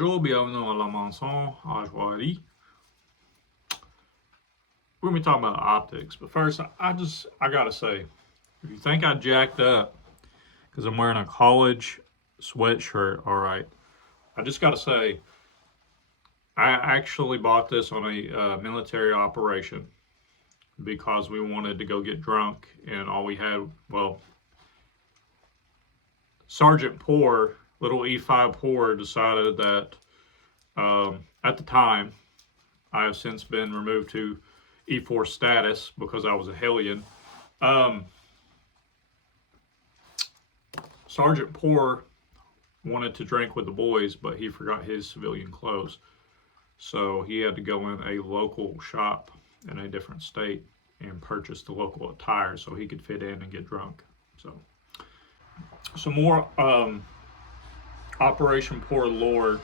Bonjour, bienvenue à la maison à joaillerie. We're gonna be talking about optics, but first, I gotta say, if you think I jacked up because I'm wearing a college sweatshirt, all right, I just gotta say, I actually bought this on a military operation because we wanted to go get drunk, and all we had, well, Sergeant Poor, little E5 Poor, decided that at the time, I have since been removed to E4 status because I was a hellion. Sergeant Poor wanted to drink with the boys, but he forgot his civilian clothes. So he had to go in a local shop in a different state and purchase the local attire so he could fit in and get drunk. So some more Operation Poor lore.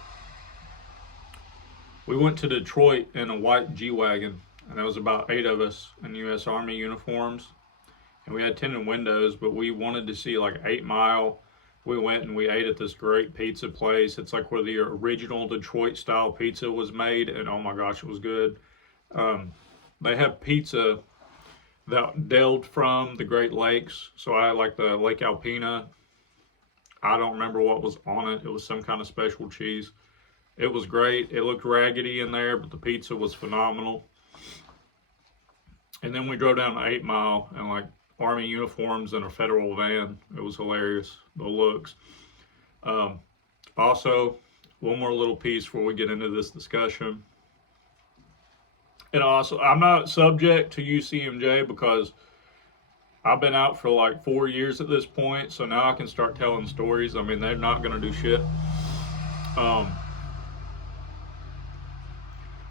We went to Detroit in a white G-Wagon, and there was about 8 of us in U.S. Army uniforms. And we had tinted windows, but we wanted to see like 8 Mile. We went and we ate at this great pizza place. It's like where the original Detroit style pizza was made, and oh my gosh, it was good. They have pizza that delved from the Great Lakes. So I like the Lake Alpena. I don't remember what was on it. It was some kind of special cheese. It was great. It looked raggedy in there, but the pizza was phenomenal. And then we drove down to 8 Mile in like Army uniforms in a federal van. It was hilarious, the looks. Also, one more little piece before we get into this discussion. And also, I'm not subject to UCMJ because I've been out for like 4 years at this point, so now I can start telling stories. I mean, they're not going to do shit.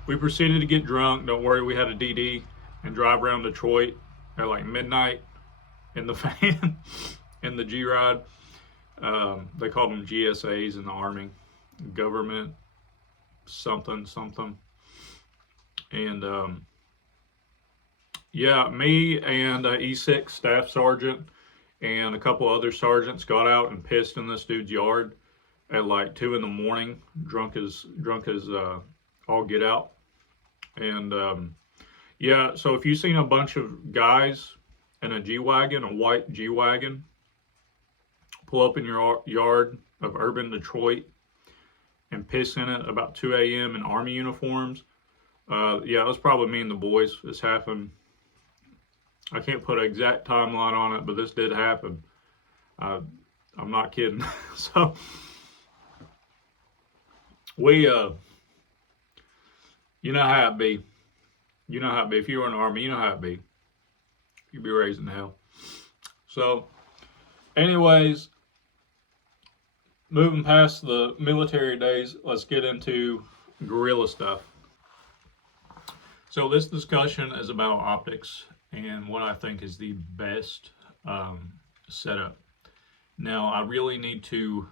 We proceeded to get drunk. Don't worry, we had a DD and drive around Detroit at like midnight in the van, in the G-Ride. They called them GSAs in the Army, government something. And yeah, me and E6 staff sergeant and a couple other sergeants got out and pissed in this dude's yard at like 2 in the morning, drunk as all get out. And yeah, so if you've seen a bunch of guys in a G-Wagon, a white G-Wagon, pull up in your yard of urban Detroit and piss in it about 2 a.m. in Army uniforms, yeah, it was probably me and the boys. This happened. I can't put an exact timeline on it, but this did happen. I'm not kidding. So we, you know how it be. You know how it be. If you were in the Army, you know how it be. You'd be raised in hell. So, anyways, moving past the military days, let's get into guerrilla stuff. So this discussion is about optics and what I think is the best setup. Now, I really need to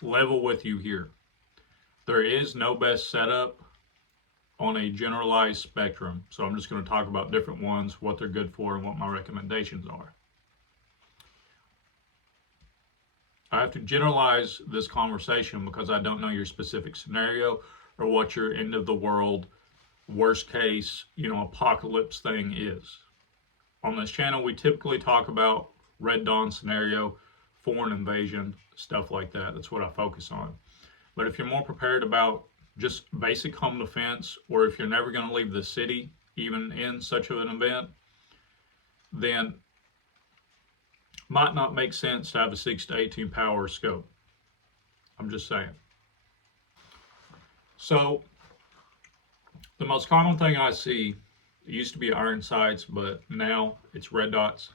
level with you here. There is no best setup on a generalized spectrum. So I'm just going to talk about different ones, what they're good for, and what my recommendations are. I have to generalize this conversation because I don't know your specific scenario or what your end of the world, worst case, apocalypse thing is. On this channel, we typically talk about Red Dawn scenario, foreign invasion, stuff like that. That's what I focus on. But if you're more prepared about just basic home defense, or if you're never going to leave the city, even in such an event, then might not make sense to have a 6 to 18 power scope. I'm just saying. So, the most common thing I see, it used to be iron sights, but now it's red dots.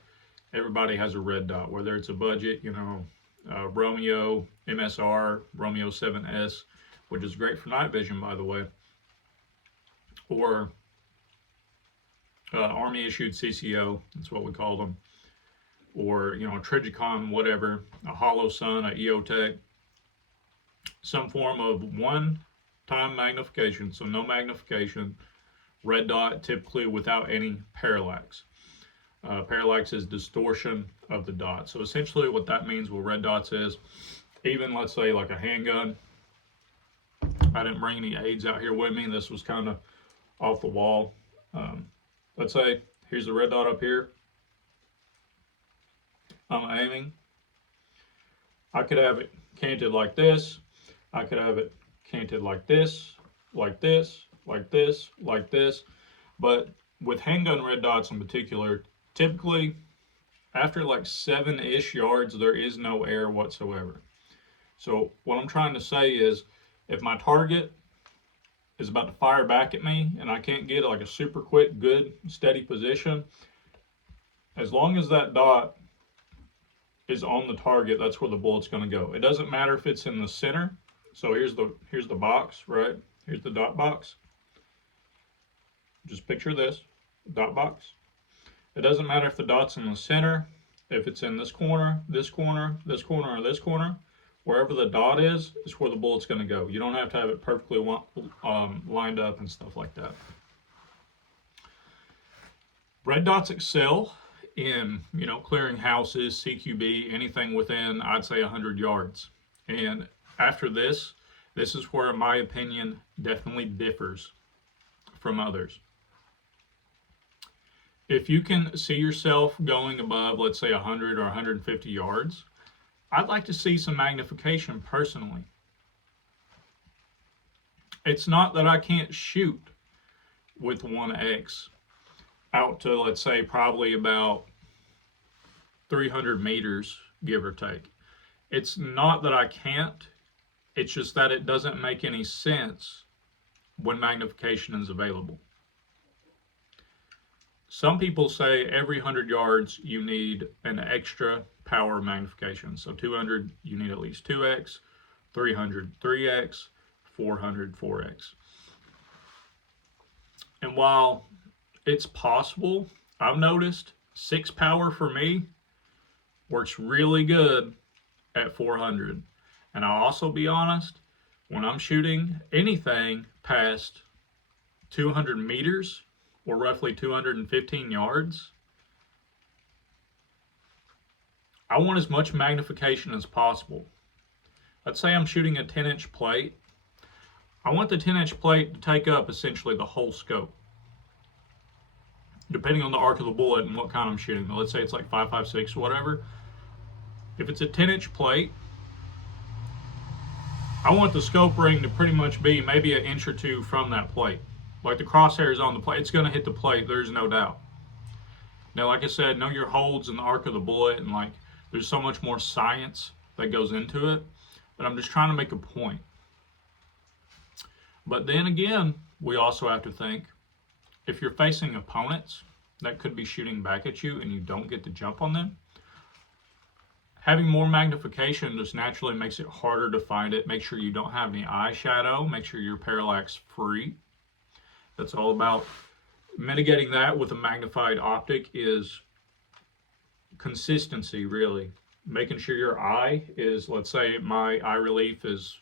Everybody has a red dot, whether it's a budget, Romeo MSR, Romeo 7S, which is great for night vision, by the way, or Army issued CCO, that's what we call them, or a Trigicon, whatever, a Hollow Sun, a EOTech, some form of one-time magnification, so no magnification, red dot, typically without any parallax. Parallax is distortion of the dot. So essentially what that means with red dots is, even let's say like a handgun, I didn't bring any aids out here with me. This was kind of off the wall. Let's say, here's the red dot up here. I'm aiming. I could have it canted like this. I could have it canted like this, like this, like this, like this. But with handgun red dots in particular, typically after like 7-ish yards, there is no air whatsoever. So what I'm trying to say is, if my target is about to fire back at me and I can't get like a super quick, good, steady position, as long as that dot is on the target, that's where the bullet's going to go. It doesn't matter if it's in the center. So here's the box, right? Here's the dot box. Just picture this, dot box. It doesn't matter if the dot's in the center, if it's in this corner, this corner, this corner, or this corner. Wherever the dot is where the bullet's going to go. You don't have to have it perfectly lined up and stuff like that. Red dots excel in, clearing houses, CQB, anything within, I'd say, 100 yards. And after this is where my opinion definitely differs from others. If you can see yourself going above, let's say, 100 or 150 yards, I'd like to see some magnification personally. It's not that I can't shoot with 1x out to, let's say, probably about 300 meters, give or take. It's not that I can't, it's just that it doesn't make any sense when magnification is available. Some people say every 100 yards you need an extra power magnification. So 200, you need at least 2x, 300, 3x, 400, 4x. And while it's possible, I've noticed 6 power for me works really good at 400. And I'll also be honest, when I'm shooting anything past 200 meters, or roughly 215 yards, I want as much magnification as possible. Let's say I'm shooting a 10-inch plate. I want the 10-inch plate to take up essentially the whole scope, depending on the arc of the bullet and what kind I'm shooting. Let's say it's like 5.56 or whatever. If it's a 10-inch plate, I want the scope ring to pretty much be maybe an inch or two from that plate. Like the crosshairs on the plate, it's going to hit the plate, there's no doubt. Now, like I said, know your holds and the arc of the bullet, and like there's so much more science that goes into it, but I'm just trying to make a point. But then again, we also have to think, if you're facing opponents that could be shooting back at you and you don't get the jump on them, having more magnification just naturally makes it harder to find it. Make sure you don't have any eye shadow. Make sure you're parallax free. That's all about mitigating that with a magnified optic is consistency, really. Making sure your eye is, let's say my eye relief is,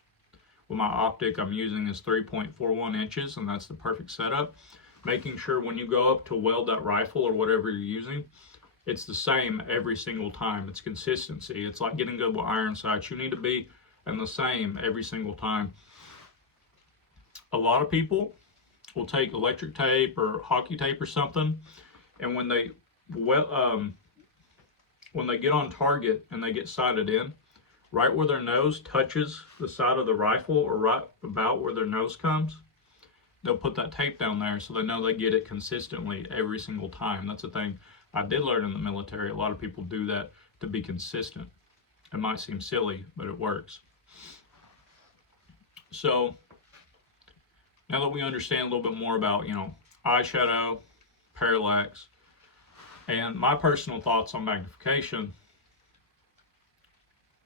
with my optic I'm using is 3.41 inches, and that's the perfect setup. Making sure when you go up to weld that rifle or whatever you're using, it's the same every single time. It's consistency. It's like getting good with iron sights. You need to be in the same every single time. A lot of people will take electric tape or hockey tape or something, and when they get on target and they get sighted in, right where their nose touches the side of the rifle or right about where their nose comes, they'll put that tape down there so they know they get it consistently every single time. That's a thing I did learn in the military. A lot of people do that to be consistent. It might seem silly, but it works. So now that we understand a little bit more about, eyeshadow, parallax, and my personal thoughts on magnification,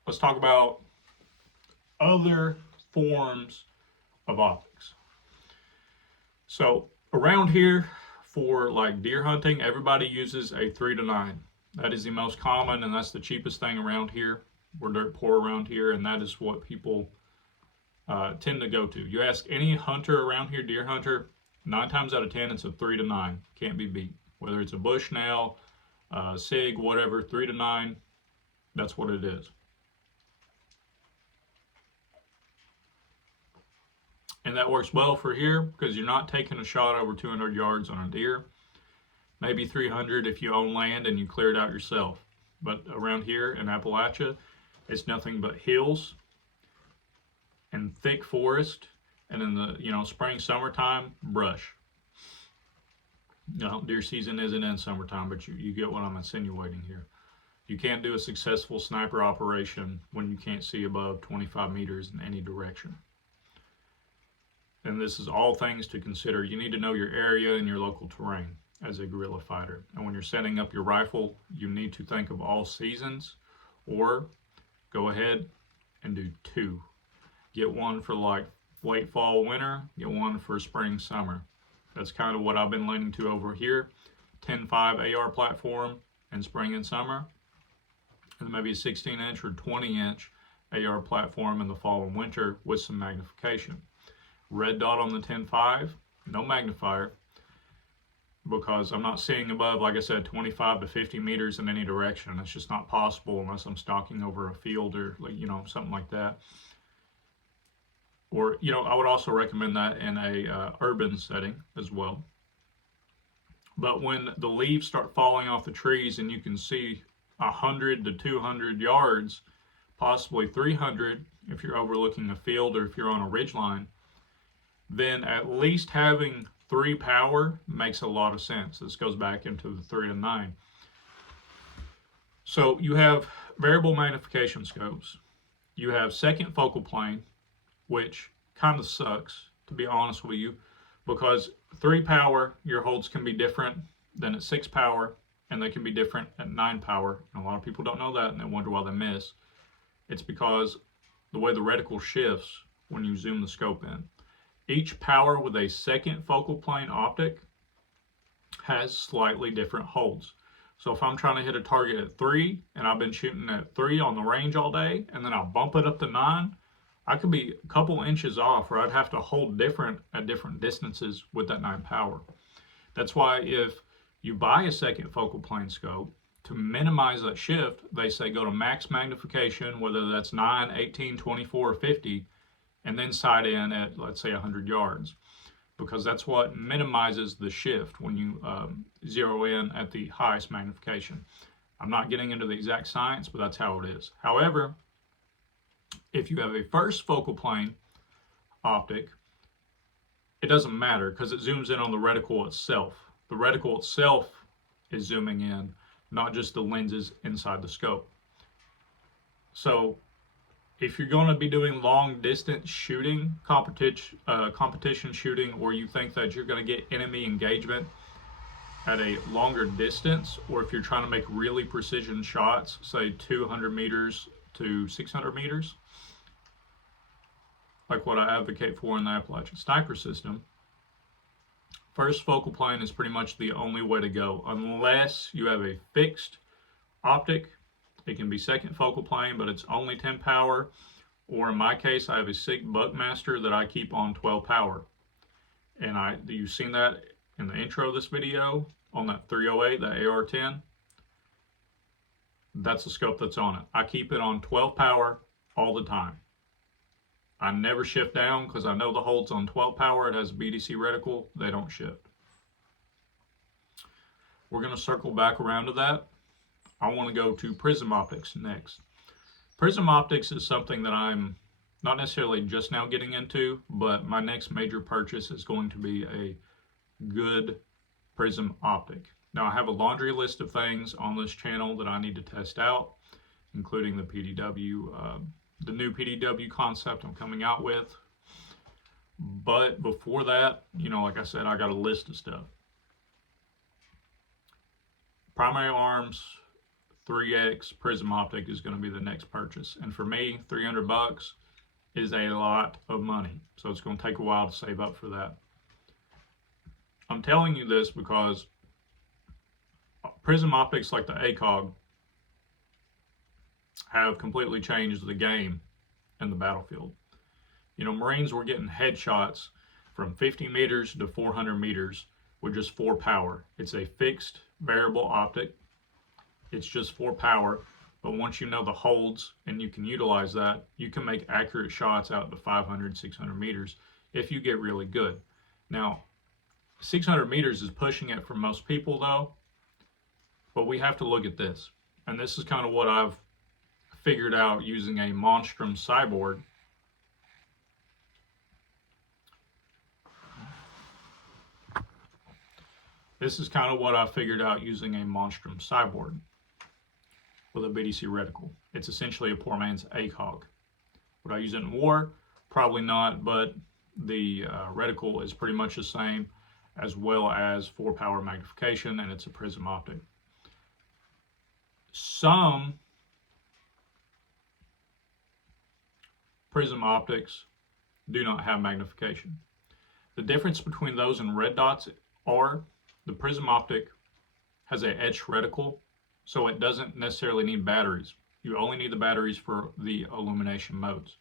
let's talk about other forms of optics. So around here, for like deer hunting, everybody uses a 3-9. That is the most common, and that's the cheapest thing around here. We're dirt poor around here, and that is what people tend to go to. You ask any hunter around here, deer hunter, 9 times out of 10 it's a 3-9. Can't be beat. Whether it's a Bushnell, Sig, whatever, 3-9, that's what it is. And that works well for here because you're not taking a shot over 200 yards on a deer. Maybe 300 if you own land and you clear it out yourself. But around here in Appalachia, it's nothing but hills and thick forest, and in the spring, summertime, brush. No, deer season isn't in summertime, but you get what I'm insinuating here. You can't do a successful sniper operation when you can't see above 25 meters in any direction. And this is all things to consider. You need to know your area and your local terrain as a guerrilla fighter. And when you're setting up your rifle, you need to think of all seasons, or go ahead and do two. Get one for like late fall, winter, get one for spring, summer. That's kind of what I've been leaning to over here. 10.5 AR platform in spring and summer, and maybe a 16-inch or 20-inch AR platform in the fall and winter with some magnification. Red dot on the 10.5, no magnifier, because I'm not seeing above, like I said, 25 to 50 meters in any direction. It's just not possible unless I'm stalking over a field or something like that. Or I would also recommend that in a urban setting as well. But when the leaves start falling off the trees and you can see 100 to 200 yards, possibly 300 if you're overlooking a field or if you're on a ridgeline, then at least having 3 power makes a lot of sense. This goes back into the 3 to 9. So you have variable magnification scopes. You have second focal plane, which kind of sucks, to be honest with you, because 3 power, your holds can be different than at 6 power, and they can be different at 9 power. And a lot of people don't know that, and they wonder why they miss. It's because the way the reticle shifts when you zoom the scope in. Each power with a second focal plane optic has slightly different holds. So if I'm trying to hit a target at 3, and I've been shooting at 3 on the range all day, and then I bump it up to 9, I could be a couple inches off, or I'd have to hold different at different distances with that 9 power. That's why if you buy a second focal plane scope, to minimize that shift, they say go to max magnification, whether that's 9, 18, 24, or 50, and then sight in at, let's say, 100 yards, because that's what minimizes the shift when you zero in at the highest magnification. I'm not getting into the exact science, but that's how it is. However, if you have a first focal plane optic, it doesn't matter because it zooms in on the reticle itself. The reticle itself is zooming in, not just the lenses inside the scope. So if you're going to be doing long distance shooting, competition shooting, or you think that you're going to get enemy engagement at a longer distance, or if you're trying to make really precision shots, say 200 meters to 600 meters, like what I advocate for in the Appalachian Sniper System, first focal plane is pretty much the only way to go, unless you have a fixed optic. It can be second focal plane, but it's only 10 power, or in my case, I have a SIG Buckmaster that I keep on 12 power. And you've seen that in the intro of this video on that 308, that AR-10. That's the scope that's on it. I keep it on 12 power all the time. I never shift down because I know the holds on 12 power. It has a BDC reticle. They don't shift. We're going to circle back around to that. I want to go to Prism Optics next. Prism Optics is something that I'm not necessarily just now getting into, but my next major purchase is going to be a good Prism Optic. Now, I have a laundry list of things on this channel that I need to test out, including the PDW, the new PDW concept I'm coming out with. But before that, like I said, I got a list of stuff. Primary arms, 3X Prism Optic is going to be the next purchase. And for me, $300 is a lot of money. So it's going to take a while to save up for that. I'm telling you this because Prism Optics like the ACOG have completely changed the game in the battlefield. Marines were getting headshots from 50 meters to 400 meters with just 4 power. It's a fixed variable optic. It's just 4 power, but once you know the holds and you can utilize that, you can make accurate shots out to 500, 600 meters. if you get really good. Now, 600 meters is pushing it for most people though, but we have to look at this. And this is kind of what I've figured out using a Monstrum Cyborg. This is kind of what I figured out using a Monstrum Cyborg with a BDC reticle. It's essentially a poor man's ACOG. Would I use it in war? Probably not, but the reticle is pretty much the same, as well as 4-power magnification, and it's a Prism optic. Some Prism optics do not have magnification. The difference between those and red dots are the Prism optic has an etched reticle, so it doesn't necessarily need batteries. You only need the batteries for the illumination modes.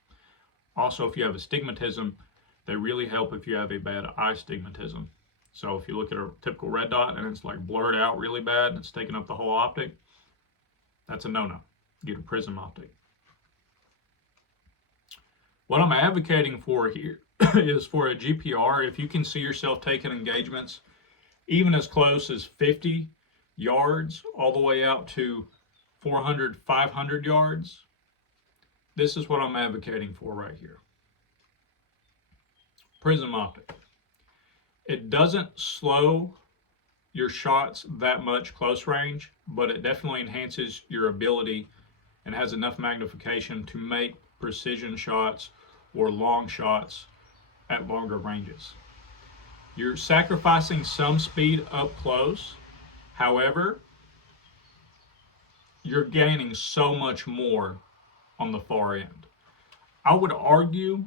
Also, if you have astigmatism, they really help if you have a bad eye astigmatism. So if you look at a typical red dot and it's like blurred out really bad and it's taking up the whole optic, that's a no-no. Get a Prism optic. What I'm advocating for here is for a GPR, if you can see yourself taking engagements even as close as 50 yards all the way out to 400, 500 yards, this is what I'm advocating for right here. Prism optic. It doesn't slow your shots that much close range, but it definitely enhances your ability and has enough magnification to make precision shots or long shots at longer ranges. You're sacrificing some speed up close. However, you're gaining so much more on the far end. I would argue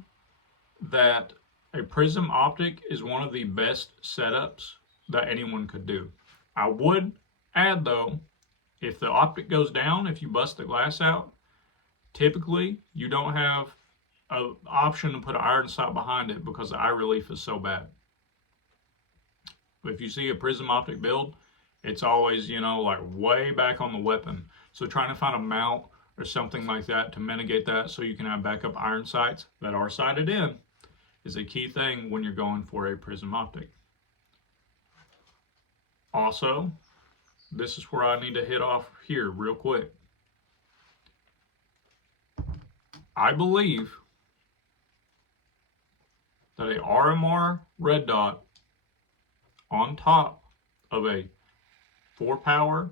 that a Prism optic is one of the best setups that anyone could do. I would add though, if the optic goes down, if you bust the glass out, typically you don't have an option to put an iron sight behind it because the eye relief is so bad. If you see a Prism optic build, it's always, like way back on the weapon. So trying to find a mount or something like that to mitigate that so you can have backup iron sights that are sighted in is a key thing when you're going for a Prism optic. Also, this is where I need to hit off here real quick. I believe that a RMR red dot on top of a 4-power,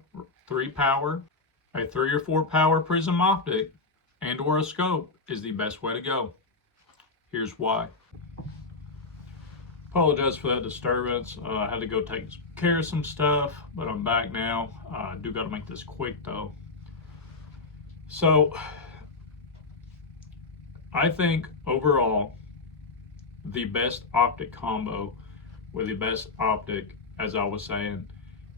3-power, a 3 or 4-power Prism optic and or a scope is the best way to go. Here's why. Apologize for that disturbance. I had to go take care of some stuff, but I'm back now. I do got to make this quick though. So I think overall the best optic combo with the best optic, as I was saying,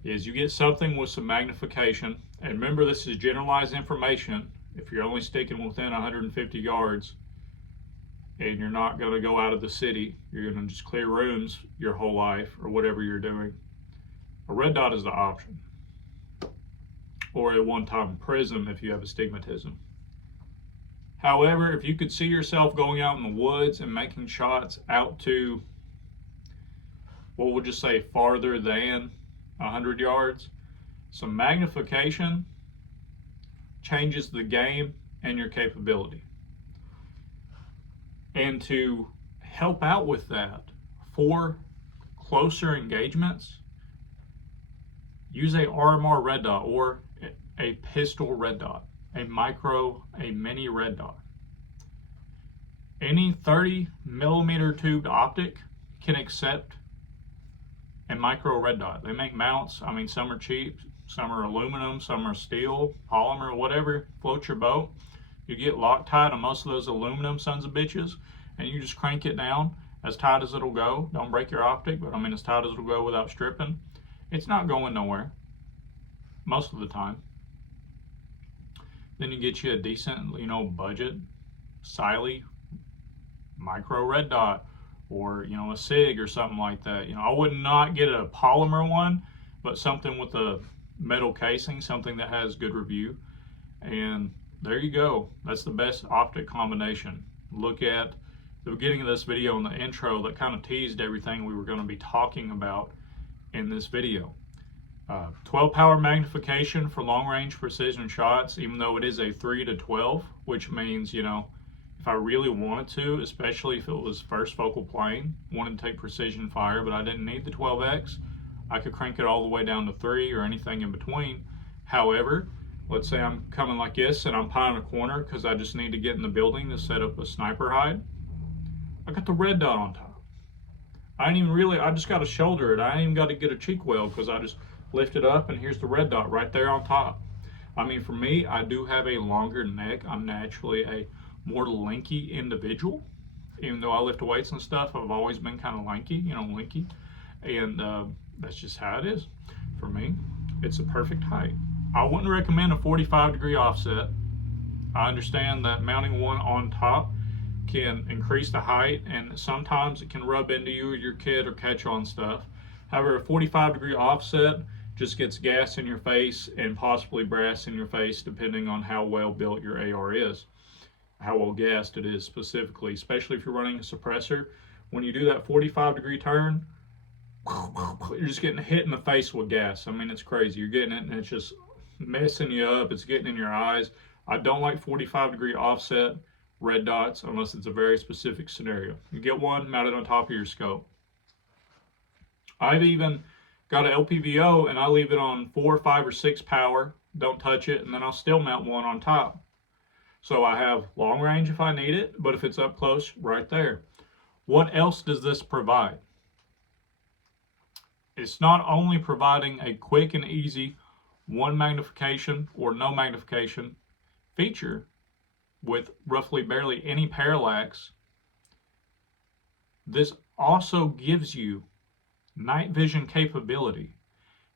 is you get something with some magnification. And remember, this is generalized information. If you're only sticking within 150 yards and you're not going to go out of the city, you're going to just clear rooms your whole life or whatever you're doing, a red dot is the option. Or a one-time Prism if you have astigmatism. However, if you could see yourself going out in the woods and making shots out to, what would you say, farther than 100 yards, some magnification changes the game and your capability. And to help out with that, for closer engagements, use a RMR red dot or a pistol red dot, a mini red dot. Any 30 millimeter tubed optic can accept a micro red dot. They make mounts. I mean, some are cheap, some are aluminum, some are steel, polymer, whatever floats your boat. You get Loctite on most of those aluminum sons of bitches, and you just crank it down as tight as it'll go. Don't break your optic, but I mean as tight as it'll go without stripping. It's not going nowhere most of the time. Then you get you a decent, budget Siley micro red dot, or a SIG or something like that. I would not get a polymer one, but something with a metal casing, something that has good review. And there you go. That's the best optic combination. Look at the beginning of this video and the intro that kind of teased everything we were going to be talking about in this video. 12 power magnification for long range precision shots, even though it is a 3 to 12, which means, you know, if I really wanted to, especially if it was first focal plane, wanted to take precision fire, but I didn't need the 12x, I could crank it all the way down to 3 or anything in between. However, let's say I'm coming like this and I'm piling a corner because I just need to get in the building to set up a sniper hide. I got the red dot on top. I just got to shoulder it. I ain't even got to get a cheek weld because I just lift it up and here's the red dot right there on top. I mean, for me, I do have a longer neck. I'm naturally a more lanky individual. Even though I lift weights and stuff, I've always been kind of lanky, lanky. And that's just how it is. For me, it's a perfect height. I wouldn't recommend a 45-degree offset. I understand that mounting one on top can increase the height, and sometimes it can rub into you or your kid or catch on stuff. However, a 45-degree offset just gets gas in your face and possibly brass in your face, depending on how well built your AR is, how well gassed it is specifically, especially if you're running a suppressor. When you do that 45-degree turn, you're just getting hit in the face with gas. I mean, it's crazy. You're getting it and it's just messing you up. It's getting in your eyes. I don't like 45-degree offset red dots unless it's a very specific scenario. You get one, mount it on top of your scope. I've even got an LPVO and I leave it on 4, 5, or 6 power, don't touch it, and then I'll still mount one on top. So I have long range if I need it, but if it's up close, right there. What else does this provide? It's not only providing a quick and easy one magnification or no magnification feature with roughly barely any parallax, this also gives you night vision capability.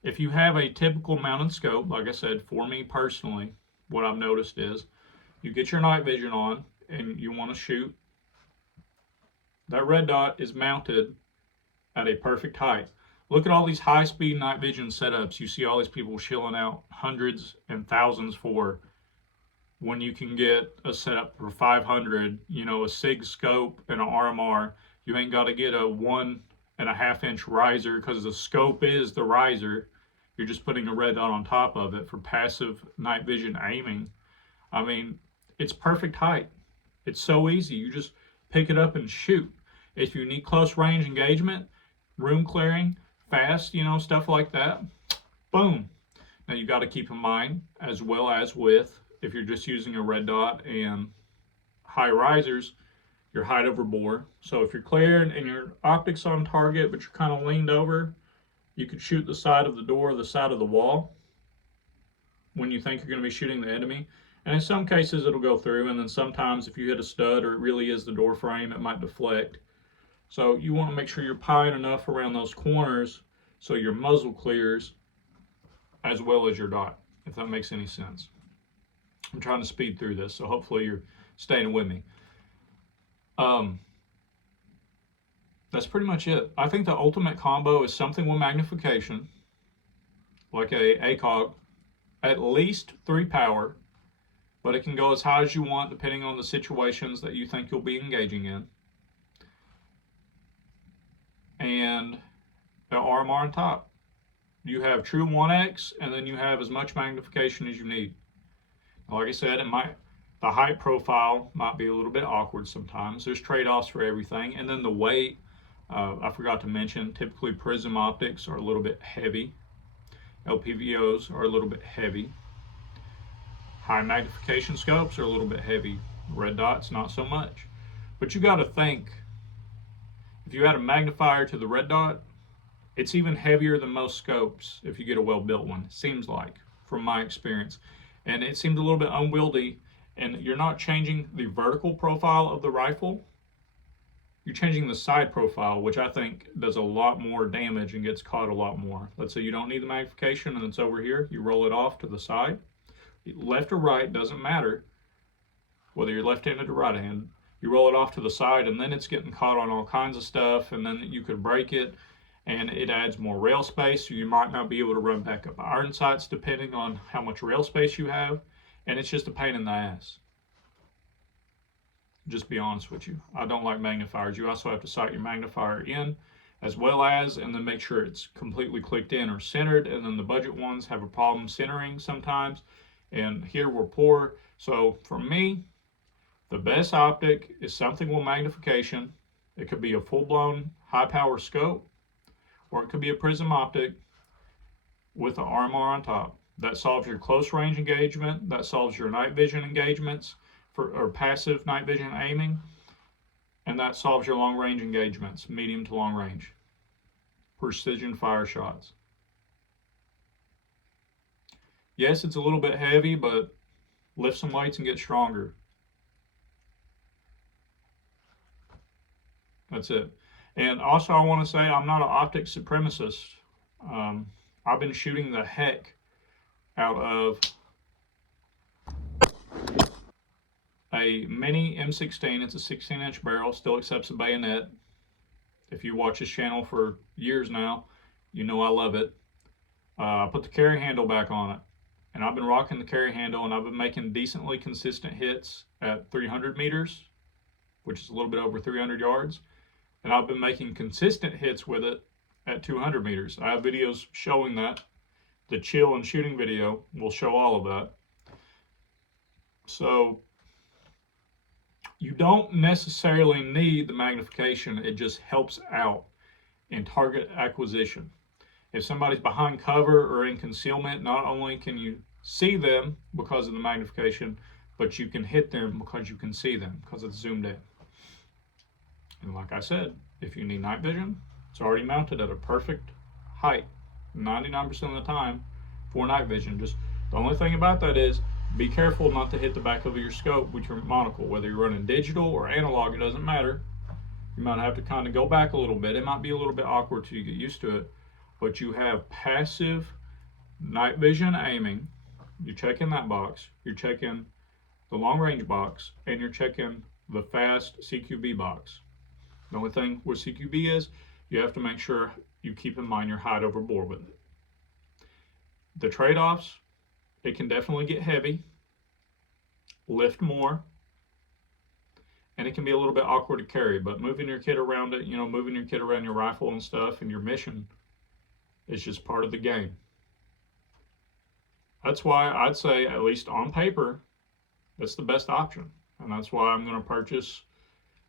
If you have a typical mounted scope, like I said, for me personally, what I've noticed is you get your night vision on and you want to shoot, that red dot is mounted at a perfect height. Look at all these high-speed night vision setups. You see all these people shilling out hundreds and thousands for when you can get a setup for 500, a SIG scope and an RMR. You ain't got to get a 1.5-inch riser because the scope is the riser. You're just putting a red dot on top of it for passive night vision aiming. I mean, it's perfect height. It's so easy. You just pick it up and shoot. If you need close range engagement, room clearing, fast, stuff like that, boom. Now you got to keep in mind, as well as with, if you're just using a red dot and high risers, your height over bore. So if you're cleared and your optic's on target, but you're kind of leaned over, you could shoot the side of the door or the side of the wall when you think you're going to be shooting the enemy. And in some cases, it'll go through. And then sometimes if you hit a stud or it really is the door frame, it might deflect. So you want to make sure you're pieing enough around those corners so your muzzle clears as well as your dot, if that makes any sense. I'm trying to speed through this, so hopefully you're staying with me. That's pretty much it. I think the ultimate combo is something with magnification, like a ACOG, at least 3 power, but it can go as high as you want depending on the situations that you think you'll be engaging in. And an RMR on top. You have true 1x, and then you have as much magnification as you need. Like I said, the height profile might be a little bit awkward sometimes. There's trade-offs for everything. And then the weight, I forgot to mention, typically Prism optics are a little bit heavy. LPVOs are a little bit heavy. High magnification scopes are a little bit heavy. Red dots, not so much. But you got to think, if you add a magnifier to the red dot, it's even heavier than most scopes if you get a well-built one, seems like, from my experience. And it seems a little bit unwieldy, and you're not changing the vertical profile of the rifle. You're changing the side profile, which I think does a lot more damage and gets caught a lot more. Let's say you don't need the magnification and it's over here. You roll it off to the side. Left or right, doesn't matter, whether you're left-handed or right-handed. You roll it off to the side, and then it's getting caught on all kinds of stuff, and then you could break it, and it adds more rail space, so you might not be able to run back up iron sights depending on how much rail space you have, and it's just a pain in the ass. Just be honest with you. I don't like magnifiers. You also have to sight your magnifier in as well as, and then make sure it's completely clicked in or centered. And then the budget ones have a problem centering sometimes. And here we're poor. So for me, the best optic is something with magnification. It could be a full-blown high-power scope, or it could be a Prism optic with an RMR on top. That solves your close range engagement. That solves your night vision engagements or passive night vision aiming. And that solves your long range engagements, medium to long range. Precision fire shots. Yes, it's a little bit heavy, but lift some weights and get stronger. That's it. And also, I want to say I'm not an optic supremacist. I've been shooting the heck out of a mini M16. It's a 16-inch barrel, still accepts a bayonet. If you watch this channel for years now, you know I love it. I put the carry handle back on it, and I've been rocking the carry handle, and I've been making decently consistent hits at 300 meters, which is a little bit over 300 yards. And I've been making consistent hits with it at 200 meters. I have videos showing that. The chill and shooting video will show all of that. So you don't necessarily need the magnification. It just helps out in target acquisition. If somebody's behind cover or in concealment, not only can you see them because of the magnification, but you can hit them because you can see them because it's zoomed in. And like I said, if you need night vision, it's already mounted at a perfect height 99% of the time for night vision. Just the only thing about that is be careful not to hit the back of your scope with your monocle. Whether you're running digital or analog, it doesn't matter. You might have to kind of go back a little bit. It might be a little bit awkward till you get used to it. But you have passive night vision aiming. You're checking that box. You're checking the long range box, and you're checking the fast CQB box. The only thing with CQB is you have to make sure you keep in mind your height over bore with it. The trade-offs, it can definitely get heavy, lift more, and it can be a little bit awkward to carry, but moving your kit around it, moving your kit around your rifle and stuff and your mission is just part of the game. That's why I'd say, at least on paper, that's the best option. And that's why I'm going to purchase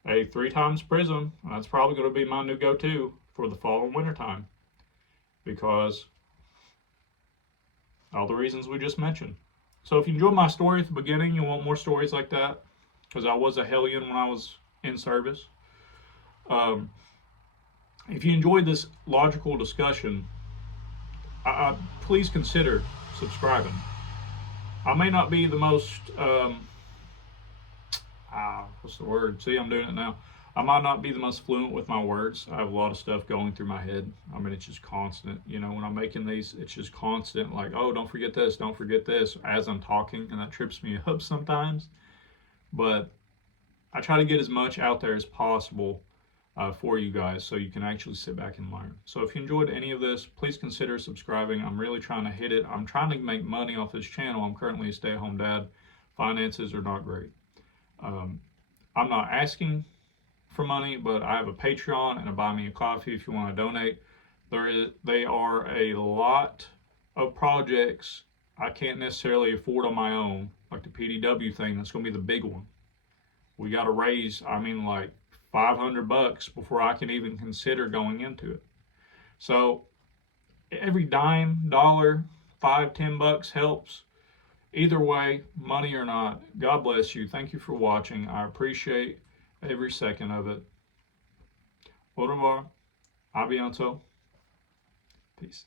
a 3x Prism. That's probably going to be my new go-to for the fall and winter time, because all the reasons we just mentioned. So if you enjoyed my story at the beginning, you want more stories like that, because I was a hellion when I was in service. If you enjoyed this logical discussion, please consider subscribing. I may not be the most what's the word? See, I'm doing it now. I might not be the most fluent with my words. I have a lot of stuff going through my head. I mean, it's just constant. When I'm making these, it's just constant. Like, oh, don't forget this, as I'm talking, and that trips me up sometimes. But I try to get as much out there as possible for you guys, so you can actually sit back and learn. So if you enjoyed any of this, please consider subscribing. I'm really trying to hit it. I'm trying to make money off this channel. I'm currently a stay-at-home dad. Finances are not great. I'm not asking for money, but I have a Patreon and a Buy Me a Coffee if you want to donate. They are a lot of projects I can't necessarily afford on my own, like the PDW thing. That's going to be the big one. We got to raise, like $500 before I can even consider going into it. So every dime, dollar, $5, $10 helps. Either way, money or not, God bless you. Thank you for watching. I appreciate every second of it. Au revoir. A bientôt. Peace.